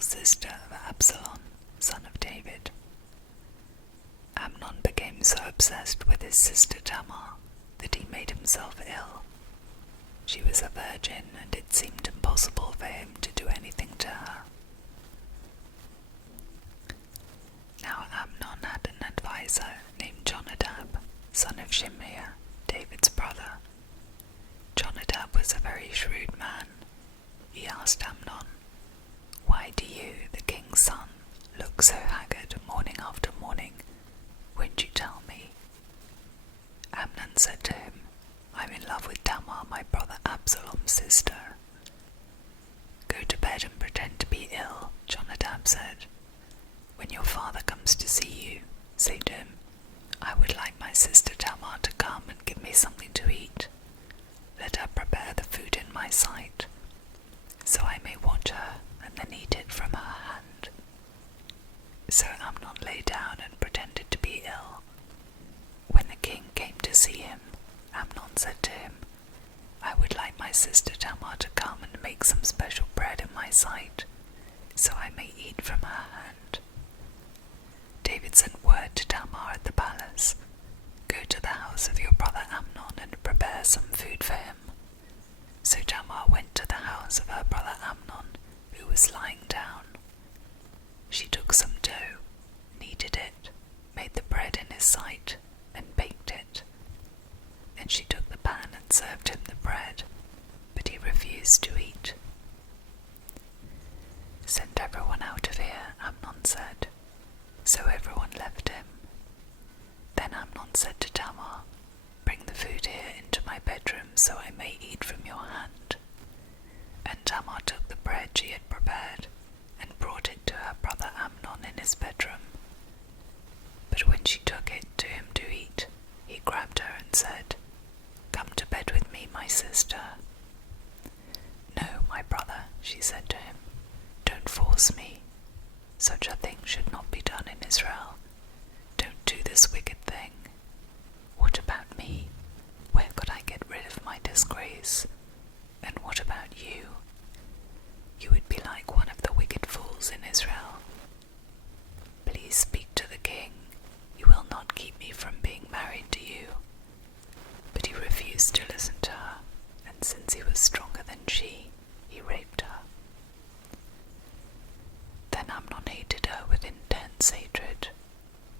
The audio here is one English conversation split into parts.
sister of Absalom, son of David. Amnon became so obsessed with his sister Tamar that he made himself ill. She was a virgin, and it seemed impossible for him to do anything to her. Now Amnon had an advisor named Jonadab, son of Shimeah, David's brother. Jonadab was a very shrewd man. He asked Amnon, "Why do you, the king's son, look so haggard morning after morning? Won't you tell me?" Amnon said to him, "I'm in love with Tamar, my brother Absalom's sister." "Go to bed and pretend to be ill," Jonadab said. "When your father comes to see you, say to him, 'I would like my sister Tamar to come and give me something to eat. Let her prepare the food in my sight, so I may watch her and then eat it from her hand.'" So Amnon lay down and pretended to be ill. When the king came to see him, Amnon said to him, "I would like my sister Tamar to come and make some special bread in my sight, so I may eat from her hand." David sent word to Tamar at the palace, "Go to the house of your brother Amnon and prepare some food for him." So Tamar went to the house of her brother Amnon, who was lying down. She took some dough, kneaded it, made the bread in his sight, and baked it. Then she took the pan and served him the bread, but he refused to eat. "Send everyone out of here," Amnon said. So everyone left him. Then Amnon said to Tamar, "Bring the food here into my bedroom so I may eat from your hand." And Tamar took the bread she had prepared and brought it to her brother Amnon in his bedroom. But when she took it to him to eat, he grabbed her and said, "Come to bed with me, my sister." "No, my brother," she said to him, "don't force me. Such a thing should not be done in Israel. Don't do this wicked thing. What about me? Where could I get rid of my disgrace? And what about you? You would be like one of the wicked fools in Israel. Please speak to the king. He will not keep me from being married to you." But he refused to listen to her, and since he was stronger than she, he raped her. Then Amnon hated her with intense hatred.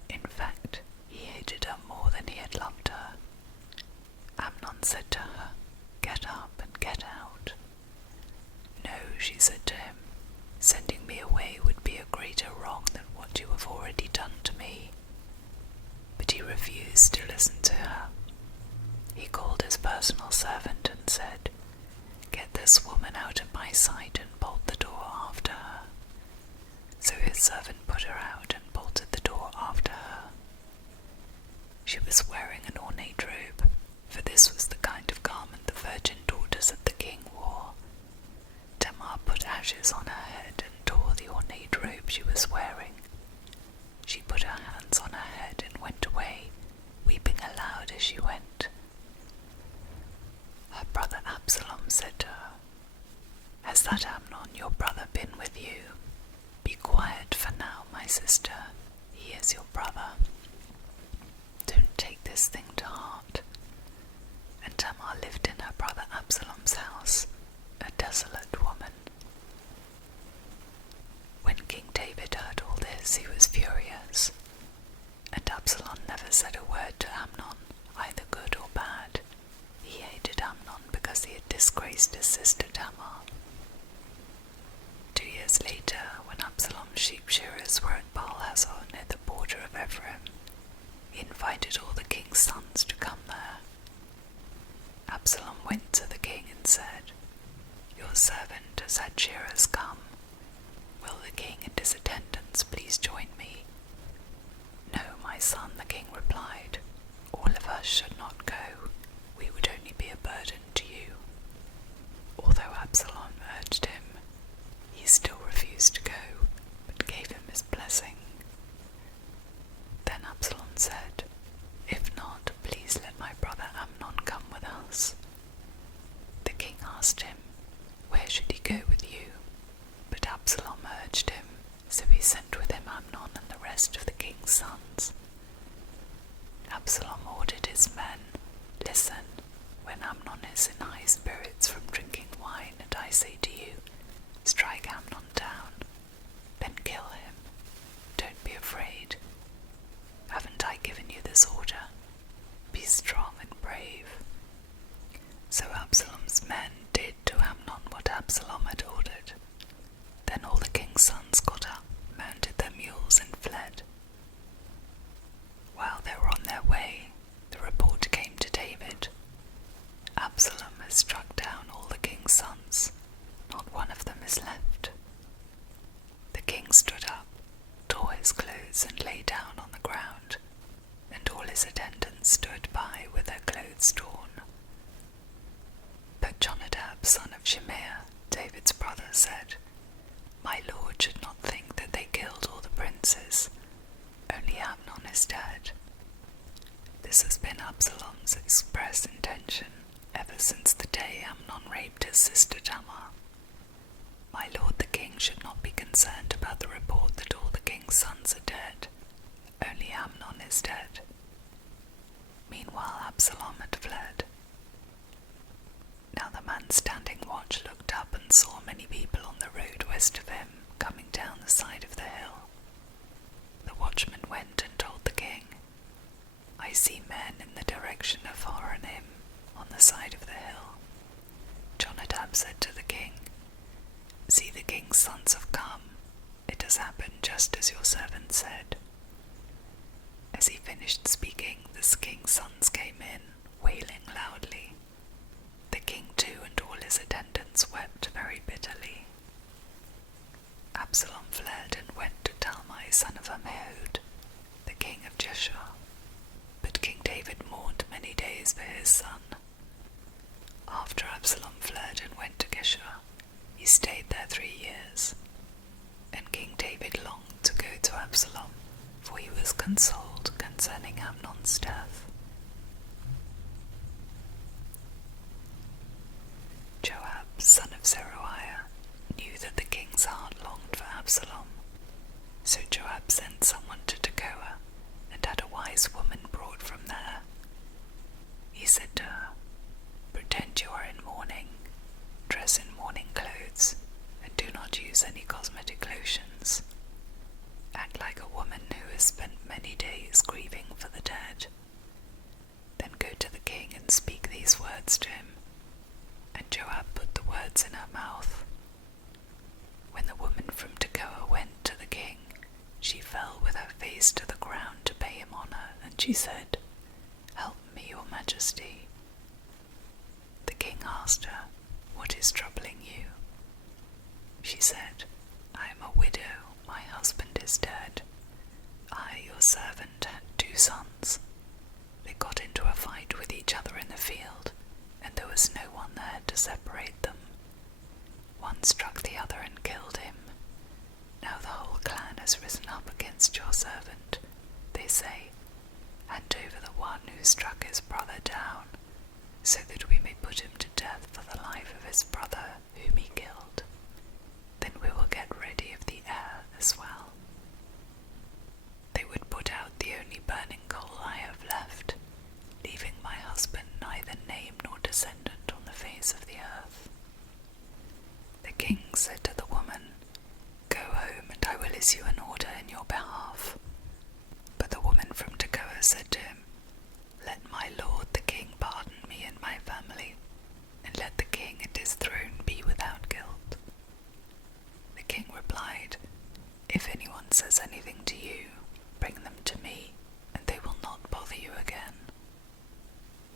In fact, he hated her more than he had loved her. Amnon said to her, "Get up and get out." "No," she said to him, "sending me away would be a greater wrong than what you have already done to me." But he refused to listen to her. He called his personal servant and said, "Get this woman out of my sight and bolt the door after her." So his servant put her out and bolted the door after her. She was wearing an ornate robe, for this was the kind of garment the virgin daughters of the king wore. Tamar put ashes on her head and tore the ornate robe she was wearing. She put her hands on her head and went away, weeping aloud as she went. Her brother Absalom said to her, "Has that Amnon your brother been with you? Be quiet for now, my sister. He is your brother. Don't take this thing to heart." And Tamar lived in her brother Absalom's house, a desolate woman. When King David heard all this, he was furious. And Absalom never said a word to Amnon, either good or bad. He hated Amnon because he had disgraced his sister Tamar. 2 years later, when Absalom's sheep shearers were at Baal-Hazor near the border of Ephraim, he invited all the king's sons to come there. Absalom went to the king and said, "Your servant has had shearers come. Will the king and his attendants please join me?" "No, my son," the king replied. "All of us should not go. We would only be a burden to you." Although Absalom urged him, he still refused to go, but gave him his blessing. Then Absalom said, "If not, please let my brother Amnon come with us." The king asked him, "Where should he go with you?" But Absalom urged him, said, "My lord should not think that they killed all the princes. Only Amnon is dead." This has been Absalom's express intention ever since the day Amnon raped his sister Tamar. My lord the king should not be concerned about the report that all the king's sons are dead. Only Amnon is dead. Meanwhile Absalom had fled. Now the man standing watch looked up and saw many people on the road west of him coming down the side of the hill. The watchman went and told the king, "I see men in the direction of Horonim, on the side of the hill." Jonadab said to the king, "See, the king's sons have come. It has happened just as your servant said." As he finished speaking, the king's sons came in, wailing loudly. The king too and all his attendants wept very bitterly. Absalom fled and went to Talmai, son of Ammihud, the king of Geshur. But King David mourned many days for his son. After Absalom fled and went to Geshur, he stayed there 3 years. And King David longed to go to Absalom, for he was consoled concerning Amnon's death. Joab, son of Zeruiah, knew that the king's heart longed for Absalom. So Joab sent someone to Tekoa, and had a wise woman brought from there. He said to her, "Pretend you are in mourning, dress in mourning clothes, and do not use any cosmetic lotions. Act like a woman who has spent many days grieving for the dead. Then go to the king and speak these words to him." And Joab put the words in her mouth. When the woman from Tekoa went to the king, she fell with her face to the ground to pay him honor, and she said, "Help me, your majesty." The king asked her, "What is troubling you?" She said, "I am a widow, my husband is dead. I, your servant, had 2 sons. They got into a fight with each other in the field, and there was no one there to separate them. One struck the other and killed him. Now the whole clan has risen up against your servant. They say, 'Hand over the one who struck his brother down, so that we may put him to death for the life of his brother whom he killed. Then we will get ready of the heir as well.' They would put out the only burning coal I have left, leaving my husband neither name nor descendant on the face of the earth." The king said to the woman, "Go home, and I will issue an order in your behalf." But the woman from Tekoa said to him, "Let my lord the king pardon me and my family, and let the king and his throne be without guilt." The king replied, "If anyone says anything to you, bring them to me, and they will not bother you again."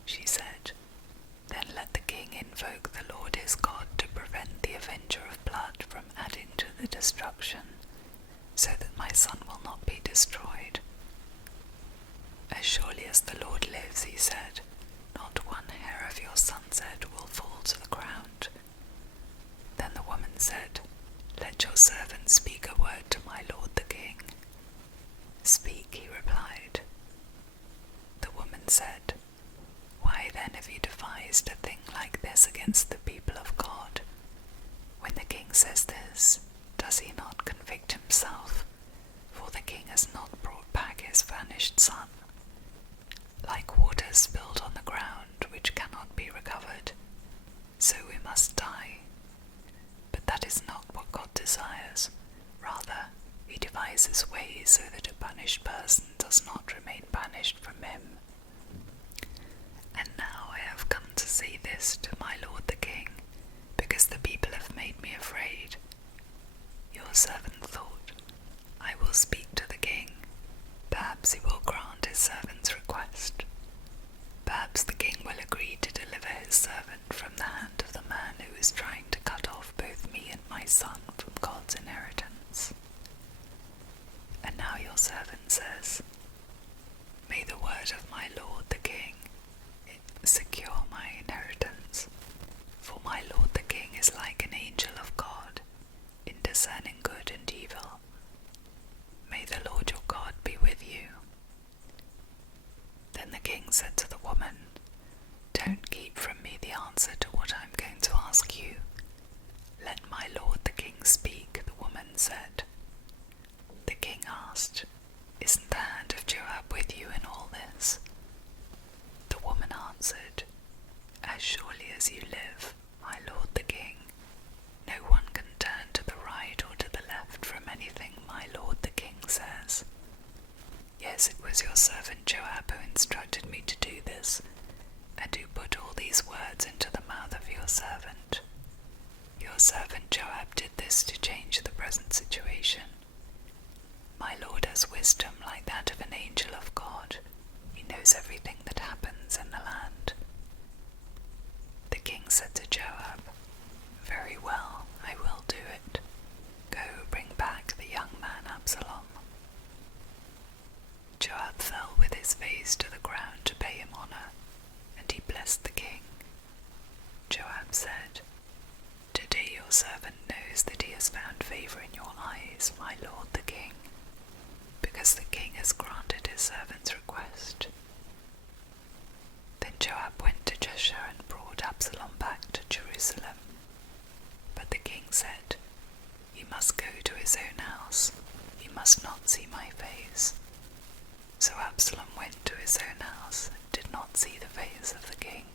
She said, "Then let the king invoke the Lord his God to prevent the avenger of blood from adding to the destruction, so that my son will not be destroyed." "As surely as the Lord lives," he said, "not one hair of your son's head will fall to the ground." Then the woman said, "Let your servant speak a word to my lord the king." "Speak," he replied. The woman said, "Why then have you devised a thing like this against the people of God? When the king says this, does he not convict himself? For the king has not brought back his vanished son. Like water spilled on the ground, which cannot be recovered, so we must die. But that is not what God desires. Rather, he devises ways so that a banished person does not remain banished from him. And now I have come to say this to my lord the king, because the people have made me afraid. Your servant thought, I will speak to the king. Perhaps he will grant his servant's request. Perhaps the king will agree to deliver his servant from the hand of the man who is trying to cut off both me and my son from God's inheritance. And now your servant says, may the word of my lord the king secure my inheritance, for my lord the king is like an angel of God, present situation. My lord has wisdom like that of an angel of God. He knows everything that happens in the land." The king said to Joab, "Very well, I will do it. Go, bring back the young man Absalom." Joab fell with his face to the ground to pay him honor, and he blessed the king. Joab said, "Today your servant knows that he has found favor in your eyes, my lord the king, because the king has granted his servant's request." Then Joab went to Jeshurun and brought Absalom back to Jerusalem. But the king said, "He must go to his own house. He must not see my face." So Absalom went to his own house and did not see the face of the king.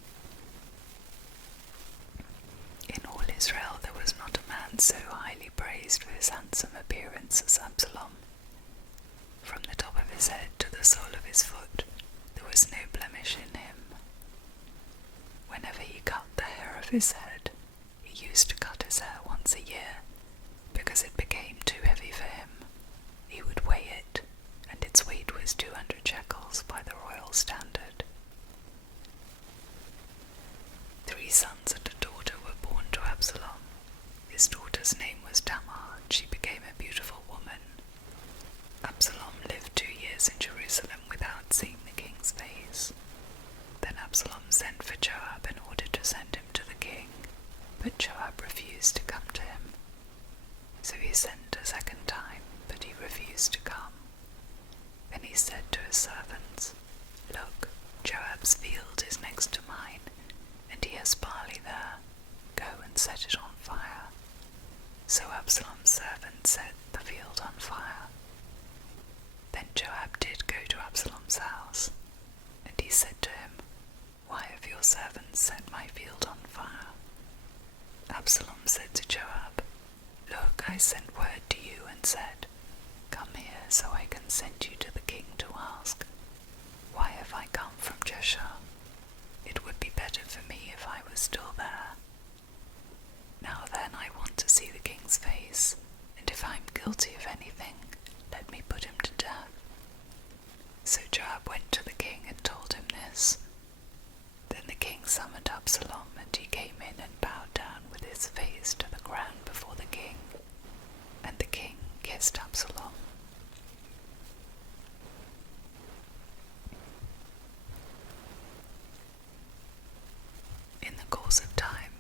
In all Israel there was not a man so highly praised for his handsome appearance as Absalom. From the top of his head to the sole of his foot there was no blemish in him. Whenever he cut the hair of his head, he used to cut his hair once a year, because it became too heavy for him. He would weigh it, and its weight was 200 shekels by the royal standard. 3 sons and a daughter were born to Absalom. His daughter's name was Tamar, and she became a beautiful woman. Absalom lived 2 years in Jerusalem without seeing the king's face. Then Absalom sent for Joab in order to send him to the king, but Joab refused to come to him. So he sent a second time, but he refused to come. Then he said to his servants, "Look, Joab's field is next to mine, and he has barley there. Go and set it on fire." So Absalom's servant set the field on fire. Then Joab did go to Absalom's house, and he said to him, "Why have your servants set my field on fire?" Absalom said to Joab, "Look, I sent word to you and said, 'Come here so I can send you to the king to ask, why have I come from Jeshurun? It would be better for me if I was still there. Now then, I want to see the king's face, and if I am guilty of anything, let me put him to death." So Joab went to the king and told him this. Then the king summoned Absalom, and he came in and bowed down with his face to the ground before the king, and the king kissed Absalom. In the course of time,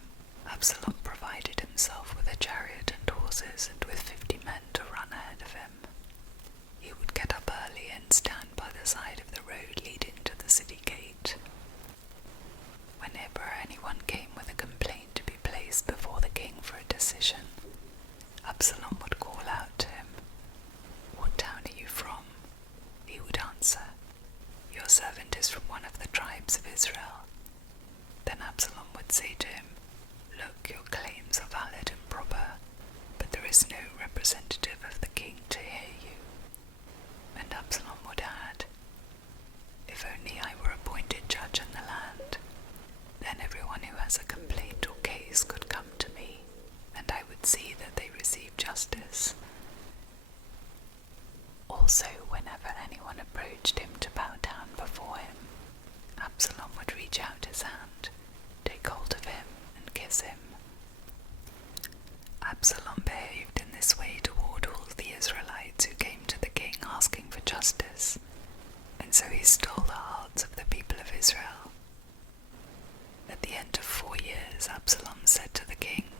Absalom provided himself with a chariot and horses, and with 50 men to run ahead of him. He would get up early and stand by the side of the road leading to the city gate. Whenever anyone came with a complaint to be placed before the king for a decision, Absalom would call out to him, "What town are you from?" He would answer, "Your servant is from one of the tribes of Israel." Then Absalom would say to him, "Look, your claims are valid and proper, but there is no representative of the king to hear you." And Absalom would add, "If only I were appointed judge in the land, then everyone who has a complaint or case could come to me, and I would see that they receive justice." Also, whenever anyone approached him to bow down before him, Absalom would reach out his hand, take hold of him, and kiss him. Absalom behaved in this way toward all the Israelites who came to the king asking for justice, and so he stole the hearts of the people of Israel. At the end of 4 years, Absalom said to the king,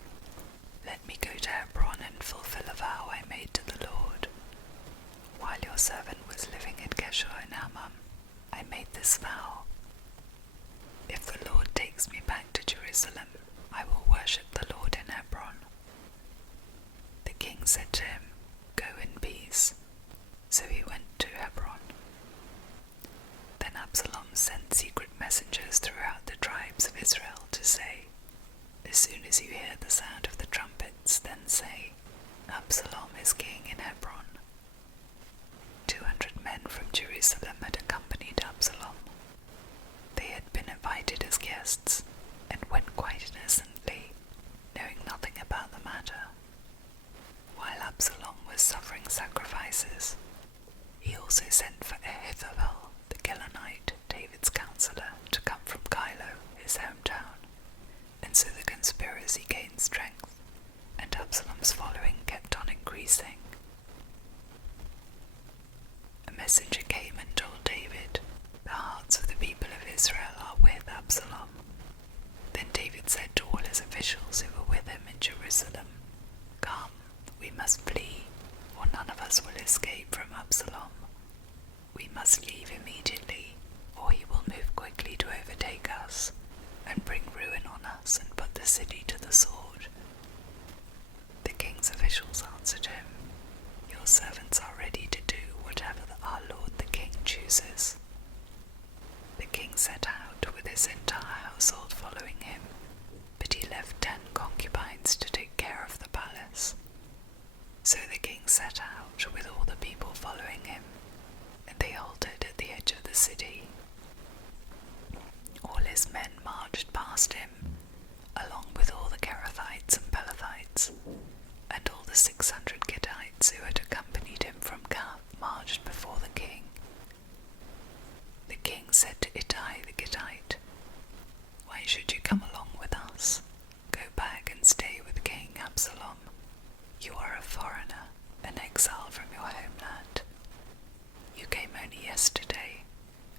"Let me go to Hebron and fulfill a vow I made to the Lord. While your servant was living at Geshur in Ammon, I made this vow. If the Lord takes me back to Jerusalem, I will worship the Lord in Hebron." The king said to him, "Go in peace." So he went to Hebron. Then Absalom sent secret messengers throughout the tribes of Israel to say, "As soon as you hear the sound of the trumpets, then say, 'Absalom is king in Hebron.'" 200 men from Jerusalem had accompanied Absalom. They had been invited as guests and went quite innocently, knowing nothing about the matter. While Absalom counselor to come from Kylo, his hometown, and so the conspiracy gained strength, and Absalom's following kept on increasing. A messenger came and told David, "The hearts of the people of Israel are with Absalom." Then David said to all his officials who were with him in Jerusalem, "Come, we must flee, or none of us will escape from Absalom. We must leave immediately, or he will move quickly to overtake us, and bring ruin on us and put the city to the sword." The king's officials answered him, "Your servants are ready to do whatever our lord the king chooses." The king set out with his entire household following him, but he left 10 concubines to take care of the palace. So the king set out with all the people following him, and they halted at the edge of the city. All his men marched past him, along with all the Kerethites and Pelethites, and all the 600 Gittites who had accompanied him from Gath marched before the king. The king said to Ittai the Gittite, "Why should you come along with us? Go back and stay with King Absalom. You are a foreigner, an exile from your homeland. You came only yesterday,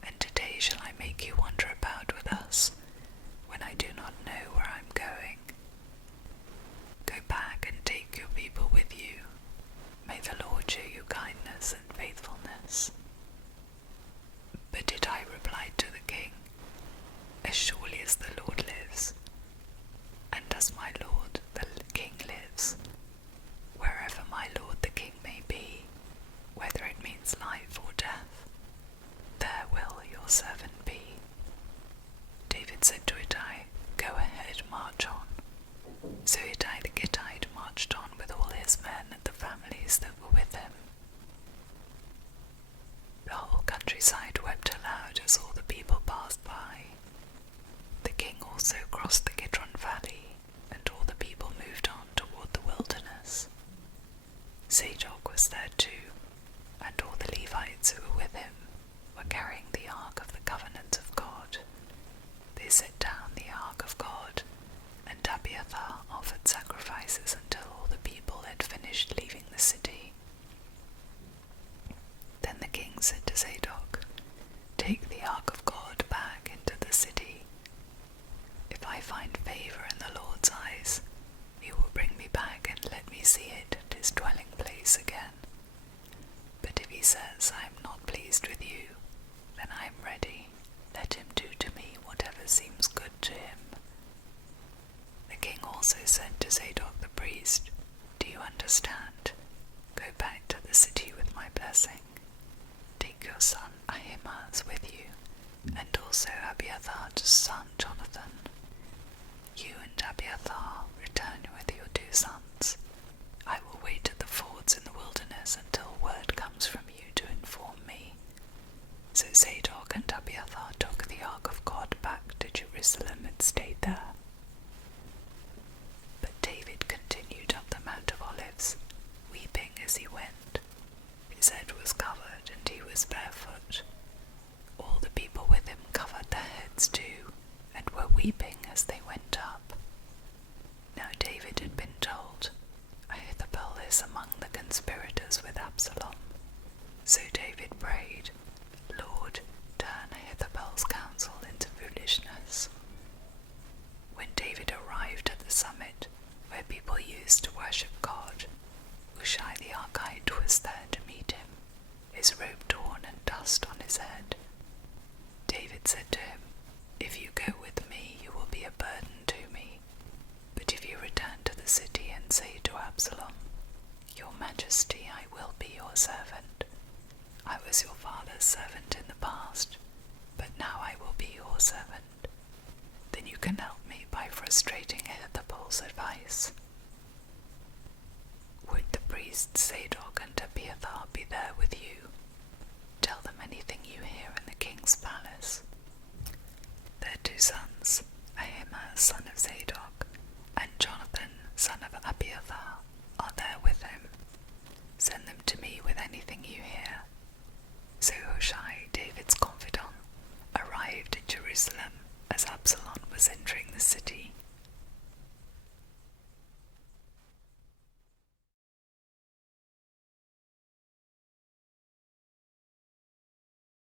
and today shall I make you wander about with us, when I do not know where I'm going? Go back and take your people with you. May the Lord show you kindness and faithfulness." But Ittai replied to the king, "As surely as the Lord lives, and as my lord the king lives, wherever my lord the king may be, whether it means life or death, there will your servant be." David said to Ittai, "Go ahead, march on." So Ittai the Gittite marched on with all his men and the families that were with him. The whole countryside wept aloud as all the people passed by. The king also crossed the Kidron Valley, and all the people moved on toward the wilderness. Zadok was there too, and all the Levites who were with him were carrying the ark of the covenant of God. They set down the ark of God, and Abiathar offered sacrifices until all the people had finished leaving the city. Then the king said to Zadok, "Take the ark of God back into the city. If I find favor in the Lord's eyes, he will bring me back and let me see it at his dwelling place again. But if he says, 'I am not pleased with you,' then I am ready. Let him do to me whatever seems good to him." The king also said to Zadok the priest, "Do you understand? Go back to the city with my blessing. Take your son Ahimaaz with you, and also Abiathar's son Jonathan. You and Abiathar return with your 2 sons. I will wait at the fords in the wilderness until word comes from you to inform me." So Zadok and Abiathar took the ark of God back to Jerusalem and stayed there. But David continued up the Mount of Olives, weeping as he went. His head was covered and he was barefoot. All the people with him covered their heads too, and were weeping as they went up. Now David had been told, "Ahithophel is among the conspirators with Absalom." So David prayed, "Lord, turn Ahithophel's counsel into foolishness." When David arrived at the summit, where people used to worship God, Hushai the Archite was there to meet him, his robe torn and dust on his head. David said to him, "If you go with me, you will be a burden to me. But if you return to the city and say to Absalom, 'Your Majesty, I will be your servant. I was your father's servant in the past, but now I will be your servant,' then you can help me by frustrating Ahithophel's advice." Would the priests Zadok and Abiathar be there with you? Tell them anything you hear in the king's palace. Their 2 sons, Ahimaaz son of Zadok, and Jonathan son of Abiathar, are there with him.